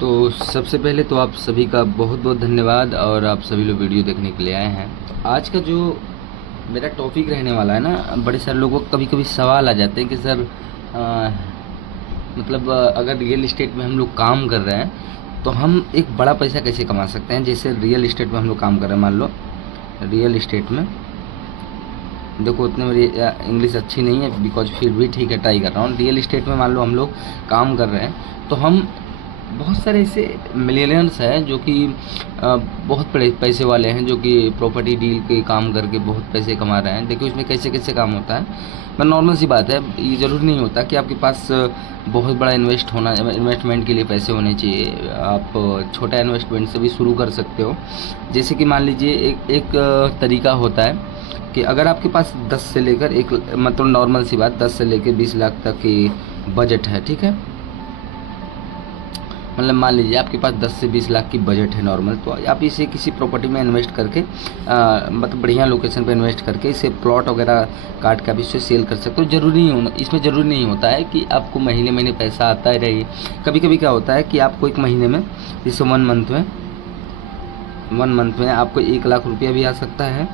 तो सबसे पहले तो आप सभी का बहुत बहुत धन्यवाद और आप सभी लोग वीडियो देखने के लिए आए हैं। आज का जो मेरा टॉपिक रहने वाला है ना, बड़े सारे लोगों को कभी कभी सवाल आ जाते हैं कि सर अगर रियल इस्टेट में हम लोग काम कर रहे हैं तो हम एक बड़ा पैसा कैसे कमा सकते हैं। जैसे रियल इस्टेट में हम लोग काम कर रहे हैं, मान लो रियल इस्टेट में, देखो उतने मेरी इंग्लिश अच्छी नहीं है बिकॉज फिर भी ठीक है, ट्राई कर रहा हूँ। रियल इस्टेट में मान लो हम लोग काम कर रहे हैं तो हम बहुत सारे ऐसे मिलियनर्स हैं जो कि बहुत बड़े पैसे वाले हैं, जो कि प्रॉपर्टी डील के काम करके बहुत पैसे कमा रहे हैं। देखिए उसमें कैसे कैसे काम होता है, पर नॉर्मल सी बात है, ये ज़रूरी नहीं होता कि आपके पास बहुत बड़ा इन्वेस्टमेंट के लिए पैसे होने चाहिए। आप छोटा इन्वेस्टमेंट से भी शुरू कर सकते हो। जैसे कि मान लीजिए एक तरीका होता है कि अगर आपके पास 10 से लेकर एक मतलब नॉर्मल सी बात 10 से लेकर 20 लाख तक की बजट है, ठीक है। मतलब मान लीजिए आपके पास 10 से 20 लाख की बजट है नॉर्मल, तो आप इसे किसी प्रॉपर्टी में इन्वेस्ट करके मतलब बढ़िया लोकेशन पे इन्वेस्ट करके इसे प्लॉट वगैरह काट के आप इसे सेल कर सकते हो। जरूरी नहीं, इसमें ज़रूरी नहीं होता है कि आपको महीने महीने पैसा आता ही रहे। कभी कभी क्या होता है कि आपको एक महीने में, जैसे 1 मंथ में आपको 1 लाख रुपया भी आ सकता है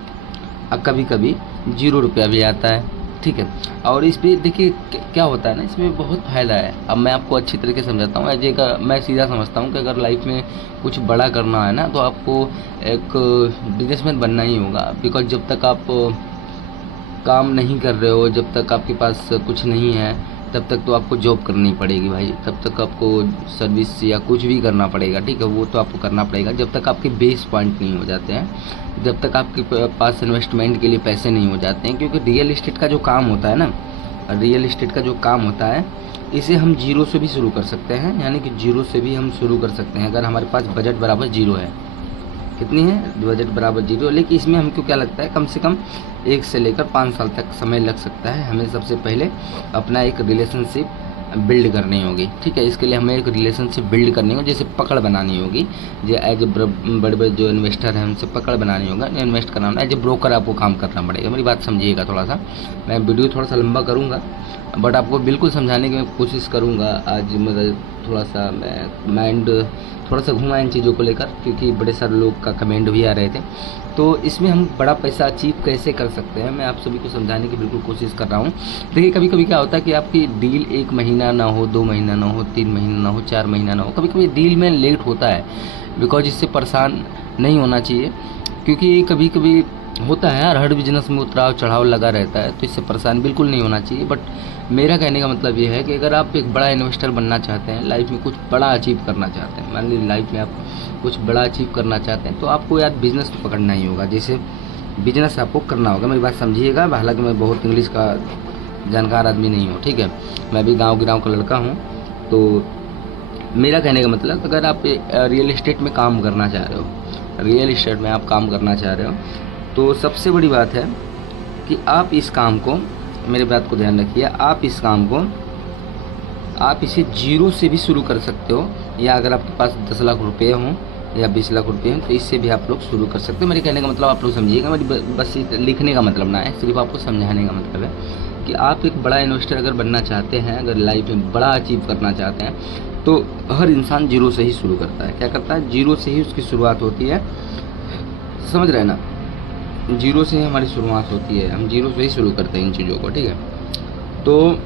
और कभी कभी 0 रुपया भी आता है, ठीक है। और इस पर देखिए क्या होता है ना, इसमें बहुत फ़ायदा है। अब मैं आपको अच्छी तरीके से समझाता हूँ। एज का मैं सीधा समझता हूँ कि अगर लाइफ में कुछ बड़ा करना है ना तो आपको एक बिजनेसमैन बनना ही होगा। बिकॉज जब तक आप काम नहीं कर रहे हो, जब तक आपके पास कुछ नहीं है, तब तक तो आपको जॉब करनी पड़ेगी भाई। तब तक आपको सर्विस या कुछ भी करना पड़ेगा, ठीक है, वो तो आपको करना पड़ेगा। जब तक आपके बेस पॉइंट नहीं हो जाते हैं, जब तक आपके पास इन्वेस्टमेंट के लिए पैसे नहीं हो जाते हैं। क्योंकि रियल इस्टेट का जो काम होता है ना, रियल इस्टेट का जो काम होता है, इसे हम जीरो से भी शुरू कर सकते हैं। यानी कि जीरो से भी हम शुरू कर सकते हैं अगर हमारे पास बजट बराबर जीरो है। कितनी है? बजट बराबर जीरो। लेकिन इसमें हमको क्या लगता है, कम से कम 1 से लेकर 5 साल तक समय लग सकता है। हमें सबसे पहले अपना एक रिलेशनशिप बिल्ड करनी होगी, ठीक है। इसके लिए हमें एक रिलेशनशिप बिल्ड करनी होगी, जैसे पकड़ बनानी होगी। जो एज ए बड़े बड़े जो इन्वेस्टर हैं उनसे पकड़ बनानी होगा, इन्वेस्ट करना होगा। एज ए ब्रोकर आपको काम करना पड़ेगा। मेरी बात समझिएगा थोड़ा सा। मैं वीडियो थोड़ा सा लंबा करूँगा बट आपको बिल्कुल समझाने की कोशिश करूँगा। आज मतलब थोड़ा सा मैं माइंड थोड़ा सा घुमा इन चीज़ों को लेकर, क्योंकि बड़े सारे लोग का कमेंट भी आ रहे थे। तो इसमें हम बड़ा पैसा अचीव कैसे कर सकते हैं, मैं आप सभी को समझाने की बिल्कुल कोशिश कर रहा हूँ। देखिए कभी कभी क्या होता है कि आपकी डील 1 महीना ना हो, 2 महीना ना हो, 3 महीना ना हो, 4 महीना ना हो। कभी कभी डील में लेट होता है। बिकॉज इससे परेशान नहीं होना चाहिए, क्योंकि कभी कभी होता है यार, हर बिजनेस में उतराव चढ़ाव लगा रहता है, तो इससे परेशान बिल्कुल नहीं होना चाहिए। बट मेरा कहने का मतलब ये है कि अगर आप एक बड़ा इन्वेस्टर बनना चाहते हैं, लाइफ में कुछ बड़ा अचीव करना चाहते हैं, मान लीजिए लाइफ में आप कुछ बड़ा अचीव करना चाहते हैं, तो आपको यार बिज़नेस तो पकड़ना ही होगा। जैसे बिजनेस आपको करना होगा। मेरी बात समझिएगा। हालांकि मैं बहुत इंग्लिश का जानकार आदमी नहीं हूँ, ठीक है, मैं भी गाँव गिराव का लड़का हूँ। तो मेरा कहने का मतलब, अगर आप रियल इस्टेट में काम करना चाह रहे हो, रियल इस्टेट में आप काम करना चाह रहे हो, तो सबसे बड़ी बात है कि आप इस काम को, मेरी बात को ध्यान रखिए, आप इस काम को आप इसे जीरो से भी शुरू कर सकते हो। या अगर आपके पास 10 लाख रुपये हों या 20 लाख रुपये हों तो इससे भी आप लोग शुरू कर सकते हो। मेरे कहने का मतलब आप लोग समझिएगा। मेरी बस लिखने का मतलब ना है, सिर्फ आपको समझाने का मतलब है कि आप एक बड़ा इन्वेस्टर अगर बनना चाहते हैं, अगर लाइफ में बड़ा अचीव करना चाहते हैं, तो हर इंसान जीरो से ही शुरू करता है। क्या करता है? जीरो से ही उसकी शुरुआत होती है। समझ रहे हैं ना? जीरो से ही हमारी शुरुआत होती है, हम जीरो से ही शुरू करते हैं इन चीज़ों को, ठीक है। तो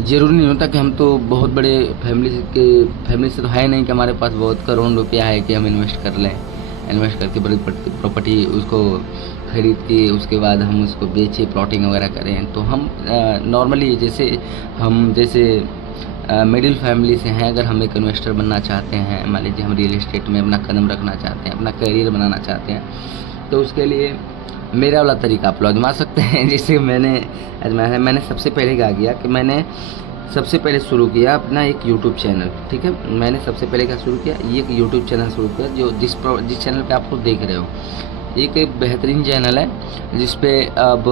ज़रूरी नहीं होता कि हम तो बहुत बड़े फैमिली से तो है नहीं कि हमारे पास बहुत करोड़ रुपया है कि हम इन्वेस्ट कर लें, इन्वेस्ट करके बड़ी प्रॉपर्टी उसको खरीद के उसके बाद हम उसको बेचें, प्लॉटिंग वगैरह करें। तो हम नॉर्मली जैसे मिडिल फैमिली से हैं, अगर हम एक इन्वेस्टर बनना चाहते हैं, मान लीजिए हम रियल इस्टेट में अपना कदम रखना चाहते हैं, अपना करियर बनाना चाहते हैं, तो उसके लिए मेरा वाला तरीका आप लोग आजमा सकते हैं। जैसे मैंने आजमाया है। मैंने सबसे पहले क्या किया कि मैंने सबसे पहले शुरू किया अपना एक यूट्यूब चैनल, ठीक है। मैंने सबसे पहले क्या शुरू किया, ये एक यूट्यूब चैनल शुरू किया, जो जिस चैनल पे आप लोग देख रहे हो, एक बेहतरीन चैनल है जिस पे अब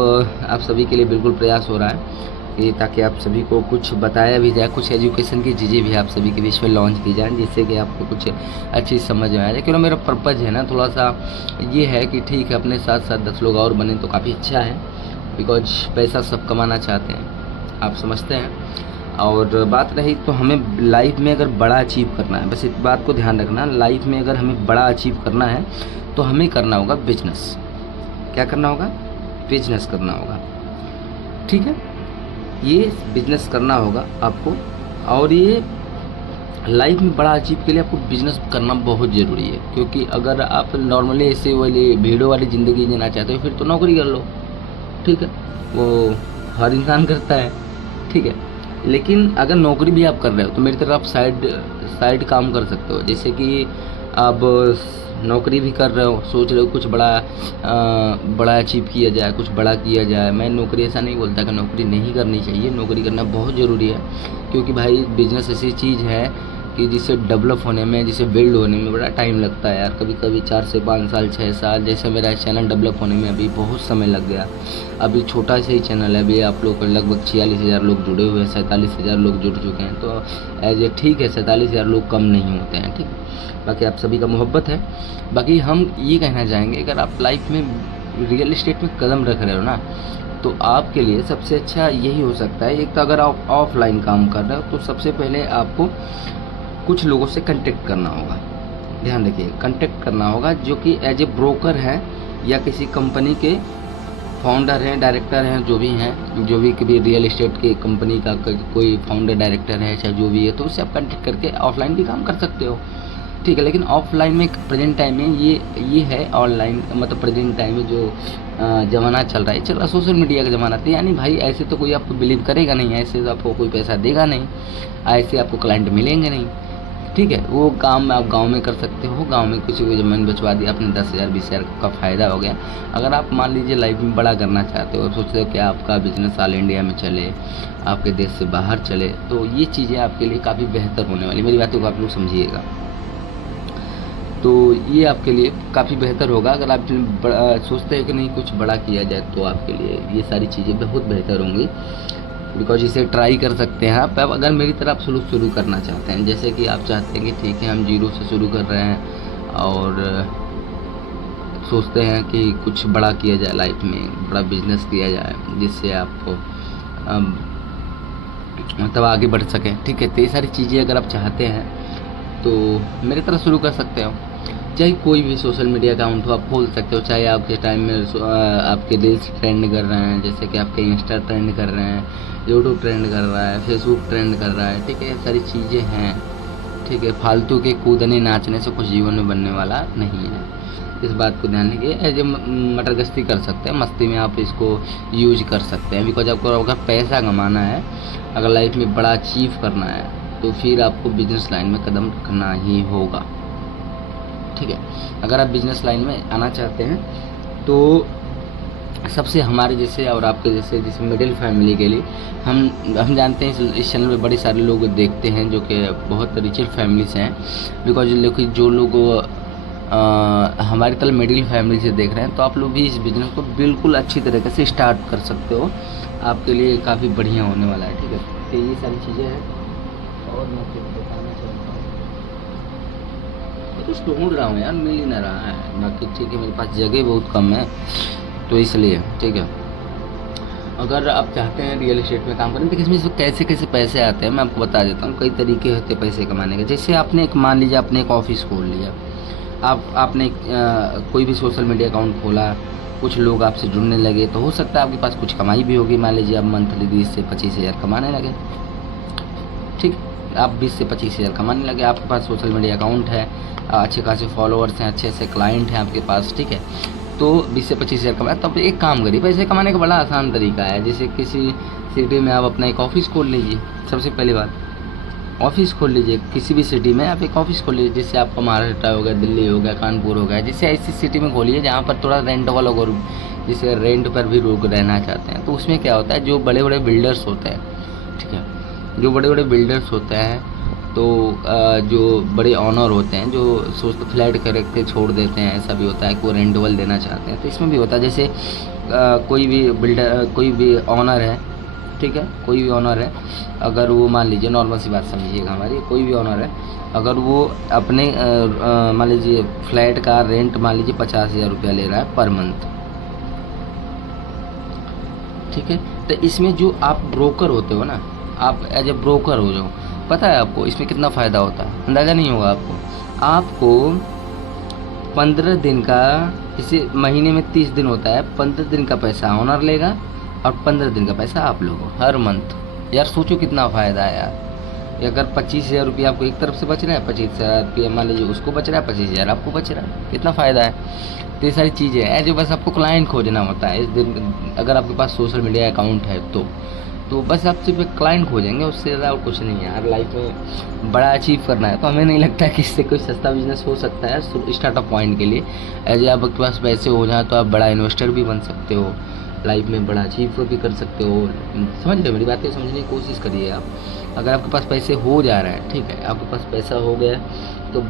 आप सभी के लिए बिल्कुल प्रयास हो रहा है कि ताकि आप सभी को कुछ बताया भी जाए, कुछ एजुकेशन की चीज़ें भी आप सभी के बीच में लॉन्च की जाए, जिससे कि आपको कुछ अच्छी समझ में आ जाए। क्योंकि मेरा पर्पज़ है ना थोड़ा सा ये है कि ठीक है, अपने साथ साथ 10 लोग और बने तो काफ़ी अच्छा है। बिकॉज पैसा सब कमाना चाहते हैं, आप समझते हैं। और बात रही तो हमें लाइफ में अगर बड़ा अचीव करना है, बस इस बात को ध्यान रखना, लाइफ में अगर हमें बड़ा अचीव करना है तो हमें करना होगा बिजनेस। क्या करना होगा? बिजनेस करना होगा, ठीक है। ये बिजनेस करना होगा आपको, और ये लाइफ में बड़ा अचीव के लिए आपको बिजनेस करना बहुत ज़रूरी है। क्योंकि अगर आप नॉर्मली ऐसे वाली भीड़ों वाली ज़िंदगी जीना चाहते हो फिर तो नौकरी कर लो, ठीक है, वो हर इंसान करता है, ठीक है। लेकिन अगर नौकरी भी आप कर रहे हो तो मेरी तरह आप साइड काम कर सकते हो। जैसे कि आप नौकरी भी कर रहे हो, सोच रहे हो कुछ बड़ा अचीव किया जाए, कुछ बड़ा किया जाए। मैं नौकरी ऐसा नहीं बोलता कि नौकरी नहीं करनी चाहिए, नौकरी करना बहुत ज़रूरी है। क्योंकि भाई बिजनेस ऐसी चीज़ है कि जिसे डेवलप होने में, जिसे बिल्ड होने में बड़ा टाइम लगता है यार। कभी कभी 4 से 5 साल, 6 साल, जैसे मेरा चैनल डेवलप होने में अभी बहुत समय लग गया। अभी छोटा सा ही चैनल है, अभी आप लोग लगभग 46,000 लोग जुड़े हुए हैं, 47,000 लोग जुड़ चुके हैं। तो एज ए ठीक है, 47,000 लोग कम नहीं होते हैं, ठीक। बाकी आप सभी का मोहब्बत है। बाकी हम ये कहना चाहेंगे, अगर आप लाइफ में रियल इस्टेट में कदम रख रहे हो ना, तो आपके लिए सबसे अच्छा यही हो सकता है। एक तो अगर आप ऑफलाइन काम कर रहे हो तो सबसे पहले आपको कुछ लोगों से कांटेक्ट करना होगा। ध्यान रखिए, कांटेक्ट करना होगा जो कि एज ए ब्रोकर है या किसी कंपनी के फाउंडर हैं, डायरेक्टर हैं, जो भी हैं, जो भी कभी रियल इस्टेट की कंपनी का कोई फाउंडर डायरेक्टर है, चाहे जो भी है, तो उससे आप कांटेक्ट करके ऑफलाइन भी काम कर सकते हो, ठीक है। लेकिन ऑफलाइन में प्रेजेंट टाइम में ये है, ऑनलाइन मतलब प्रेजेंट टाइम में जो ज़माना चल रहा है, चल रहा सोशल मीडिया का ज़माना था। यानी भाई ऐसे तो कोई आपको बिलीव करेगा नहीं, ऐसे तो आपको कोई पैसा देगा नहीं, ऐसे आपको क्लाइंट मिलेंगे नहीं, ठीक है। वो काम आप गांव में कर सकते हो, गांव में किसी को ज़मीन बेचवा दी आपने, 10,000 20,000 का फ़ायदा हो गया। अगर आप मान लीजिए लाइफ में बड़ा करना चाहते हो, सोचते हो कि आपका बिजनेस ऑल इंडिया में चले, आपके देश से बाहर चले, तो ये चीज़ें आपके लिए काफ़ी बेहतर होने वाली। मेरी बातों को आप लोग समझिएगा, तो ये आपके लिए काफ़ी बेहतर होगा। अगर आप सोचते हो कि नहीं कुछ बड़ा किया जाए, तो आपके लिए ये सारी चीज़ें बहुत बेहतर होंगी। बिकॉज इसे ट्राई कर सकते हैं आप। अगर मेरी तरह आप शुरू करना चाहते हैं, जैसे कि आप चाहते हैं कि ठीक है हम जीरो से शुरू कर रहे हैं और सोचते हैं कि कुछ बड़ा किया जाए, लाइफ में बड़ा बिजनेस किया जाए जिससे आपको मतलब आगे बढ़ सकें, ठीक है। तो ये सारी चीज़ें अगर आप चाहते हैं तो मेरी तरह शुरू कर सकते हो। चाहे कोई भी सोशल मीडिया अकाउंट हो आप खोल सकते हो, चाहे आपके टाइम में आपके रील्स ट्रेंड कर रहे हैं, जैसे कि आपके इंस्टा ट्रेंड कर रहे हैं, यूट्यूब ट्रेंड कर रहा है, फेसबुक ट्रेंड कर रहा है, ठीक है। ये सारी चीज़ें हैं, ठीक है। फालतू के कूदने नाचने से कुछ जीवन में बनने वाला नहीं है, इस बात को ध्यान रखिए। एज ए मटरगश्ती कर सकते हैं, मस्ती में आप इसको यूज कर सकते हैं। बिकॉज आपको अगर पैसा कमाना है, अगर लाइफ में बड़ा अचीव करना है, तो फिर आपको बिजनेस लाइन में कदम रखना ही होगा, ठीक है। अगर आप बिजनेस लाइन में आना चाहते हैं तो सबसे हमारे जैसे और आपके जैसे मिडिल फैमिली के लिए हम जानते हैं इस चैनल में बड़े सारे लोग देखते हैं जो कि बहुत रिच फैमिली से हैं। बिकॉज जो लोग हमारी तरह मिडिल फैमिली से देख रहे हैं, तो आप लोग भी इस बिज़नेस को बिल्कुल अच्छी तरीके से स्टार्ट कर सकते हो, आपके लिए काफ़ी बढ़िया होने वाला है, ठीक है। तो ये सारी चीज़ें हैं और मैं आपको बताना चाहता हूँ, मैं कुछ ढूंढ रहा हूँ यार, मिल ही ना रहा है। बाकी ठीक है, मेरे पास जगह बहुत कम है तो इसलिए, ठीक है। अगर आप चाहते हैं रियल एस्टेट में काम करने, तो इसमें कैसे कैसे पैसे आते हैं मैं आपको बता देता हूँ। कई तरीके होते हैं पैसे कमाने के। जैसे आपने एक मान लीजिए आपने एक ऑफिस खोल लिया, आपने कोई भी सोशल मीडिया अकाउंट खोला, कुछ लोग आपसे जुड़ने लगे, तो हो सकता है आपके पास कुछ कमाई भी होगी। मान लीजिए आप मंथली 20 से 25,000 कमाने लगे, ठीक, आप 20 से 25,000 कमाने लगे, आपके पास सोशल मीडिया अकाउंट है, अच्छे खासे फॉलोअर्स हैं, अच्छे क्लाइंट हैं आपके पास, ठीक है। तो 20 से 25,000 कमाए, तब एक काम करिए, पैसे कमाने का बड़ा आसान तरीका है। जैसे किसी सिटी में आप अपना एक ऑफिस खोल लीजिए। सबसे पहली बात, ऑफिस खोल लीजिए, किसी भी सिटी में आप एक ऑफिस खोल लीजिए। जैसे आपका महाराष्ट्र हो गया, दिल्ली हो गया, कानपुर हो गया, जैसे ऐसी सिटी में खोलिए जहाँ पर थोड़ा रेंट वाला और जैसे रेंट पर भी लोग रहना चाहते हैं। तो उसमें क्या होता है, जो बड़े बड़े बिल्डर्स होते हैं, ठीक है, जो बड़े बड़े बिल्डर्स होते हैं, तो जो बड़े ऑनर होते हैं, जो सोचते फ्लैट करके छोड़ देते हैं, ऐसा भी होता है कि वो रेंटल देना चाहते हैं। तो इसमें भी होता है, जैसे कोई भी बिल्डर, कोई भी ऑनर है, ठीक है, कोई भी ऑनर है, अगर वो मान लीजिए, नॉर्मल सी बात समझिएगा हमारी, कोई भी ऑनर है, अगर वो अपने मान लीजिए फ्लैट का रेंट मान लीजिए 50,000 रुपया ले रहा है पर मंथ, ठीक है। तो इसमें जो आप ब्रोकर होते हो ना, आप एज ए ब्रोकर हो जाओ। पता है आपको इसमें कितना फ़ायदा होता है, अंदाज़ा नहीं होगा आपको 15 दिन का, इसे महीने में 30 दिन होता है, 15 दिन का पैसा ऑनर लेगा और 15 दिन का पैसा आप लोगो हर मंथ। यार सोचो कितना फ़ायदा है यार। अगर 25,000 रुपया आपको एक तरफ से बच रहा है, 25,000 रुपया मान लीजिए उसको बच रहा है, 25,000 आपको बच रहा है, कितना फ़ायदा है। तो ये सारी चीज़ें हैं जो बस आपको क्लाइंट खोजना होता है। इस दिन अगर आपके पास सोशल मीडिया अकाउंट है तो बस आप सिर्फ एक क्लाइंट खोजेंगे, उससे ज़्यादा और कुछ नहीं है। हर लाइफ में बड़ा अचीव करना है तो हमें नहीं लगता कि इससे कोई सस्ता बिजनेस हो सकता है स्टार्टअप पॉइंट के लिए। एज आपके पास पैसे हो जाए तो आप बड़ा इन्वेस्टर भी बन सकते हो, लाइफ में बड़ा अचीव भी कर सकते हो। समझ रहे मेरी बातें, समझने की कोशिश करिए आप। अगर आपके पास पैसे हो जा रहे हैं, ठीक है, आपके पास पैसा हो गया तो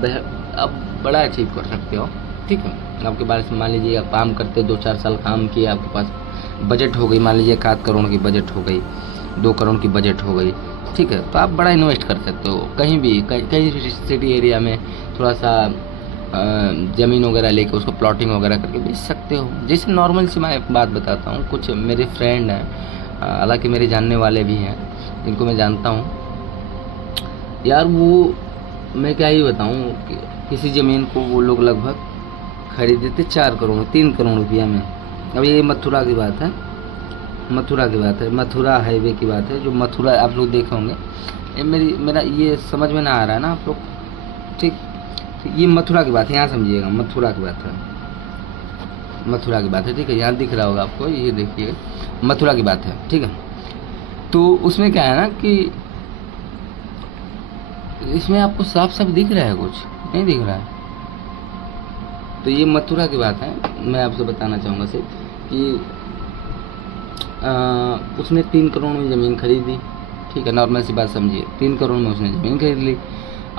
आप बड़ा अचीव कर सकते हो, ठीक है। आपके पास मान लीजिए आप काम करते 2-4 साल काम किए, आपके पास बजट हो गई, मान लीजिए 1 करोड़ की बजट हो गई, 2 करोड़ की बजट हो गई, ठीक है, तो आप बड़ा इन्वेस्ट कर सकते हो। कहीं भी कहीं सिटी एरिया में थोड़ा सा ज़मीन वगैरह लेके उसको प्लॉटिंग वगैरह करके बेच सकते हो। जैसे नॉर्मल से मैं एक बात बताता हूँ, कुछ मेरे फ्रेंड हैं, हालांकि मेरे जानने वाले भी हैं जिनको मैं जानता हूँ यार, वो मैं क्या ही बताऊँ कि किसी ज़मीन को वो लोग लगभग खरीदे थे 4 करोड़ 3 करोड़ रुपया में। अब ये मथुरा की बात है, मथुरा हाईवे की बात है, जो मथुरा आप लोग देखे होंगे। ये मेरा ये समझ में ना आ रहा है ना आप लोग, ठीक। ये मथुरा की बात है, यहाँ समझिएगा, मथुरा की बात है, ठीक है। यहाँ दिख रहा होगा आपको, ये देखिए मथुरा की बात है, ठीक है। तो उसमें क्या है ना कि इसमें आपको साफ साफ दिख रहा है, कुछ नहीं दिख रहा है। तो ये मथुरा की बात है, मैं आपसे बताना चाहूँगा सिर्फ कि उसने 3 करोड़ में ज़मीन खरीदी, ठीक है, नॉर्मल सी बात समझिए। 3 करोड़ में उसने ज़मीन खरीद ली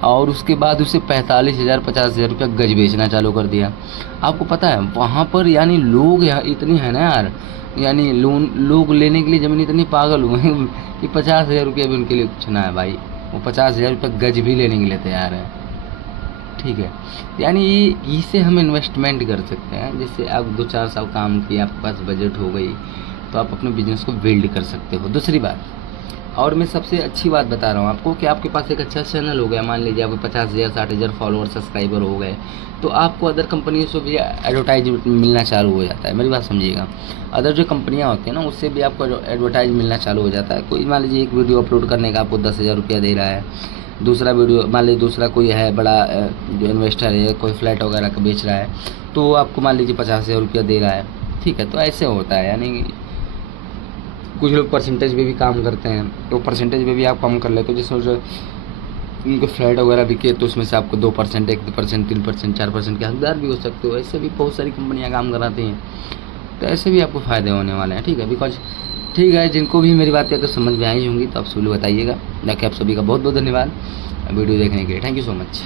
और उसके बाद उसे 45,000 50,000 रुपया गज बेचना चालू कर दिया। आपको पता है वहाँ पर यानी लोग यहाँ इतने हैं ना यार, यानी लोग लेने के लिए ज़मीन इतनी पागल हुए हैं कि 50,000 रुपया भी उनके लिए कुछ ना है भाई। वो 50,000 रुपया गज भी लेने के लिए तैयार है, ठीक है। यानी इसे हम इन्वेस्टमेंट कर सकते हैं। जैसे आप 2-4 साल काम किए, आपके पास बजट हो गई, तो आप अपने बिजनेस को बिल्ड कर सकते हो। दूसरी बात, और मैं सबसे अच्छी बात बता रहा हूँ आपको, कि आपके पास एक अच्छा चैनल हो गया, मान लीजिए आपको 50,000 60,000 फॉलोअर सब्सक्राइबर हो गए, तो आपको अदर कंपनियों से भी एडवर्टाइज मिलना चालू हो जाता है। मेरी बात समझिएगा, अदर जो कंपनियाँ होती हैं ना, उससे भी आपको एडवर्टाइज मिलना चालू हो जाता है। कोई मान लीजिए एक वीडियो अपलोड करने का आपको 10,000 रुपया दे रहा है, दूसरा वीडियो मान लीजिए दूसरा कोई है बड़ा जो इन्वेस्टर है, कोई फ्लैट वगैरह का बेच रहा है, तो आपको मान लीजिए 50,000 रुपया दे रहा है, ठीक है। तो ऐसे होता है, यानी कुछ लोग परसेंटेज पे भी काम करते हैं, तो परसेंटेज पे भी आप काम कर लेते हो। जैसे उनको फ्लैट वगैरह बिके तो उसमें से आपको 2%, 1% 3% 4% के हकदार भी हो सकते हो। ऐसे भी बहुत सारी कंपनियां काम कराती हैं, तो ऐसे भी आपको फ़ायदे होने वाले हैं, ठीक है। बिकॉज ठीक है, जिनको भी मेरी बातें अगर समझ में आई होंगी तो आप सभी बताइएगा। बाकी आप सभी का बहुत बहुत धन्यवाद वीडियो देखने के लिए। Thank you so much.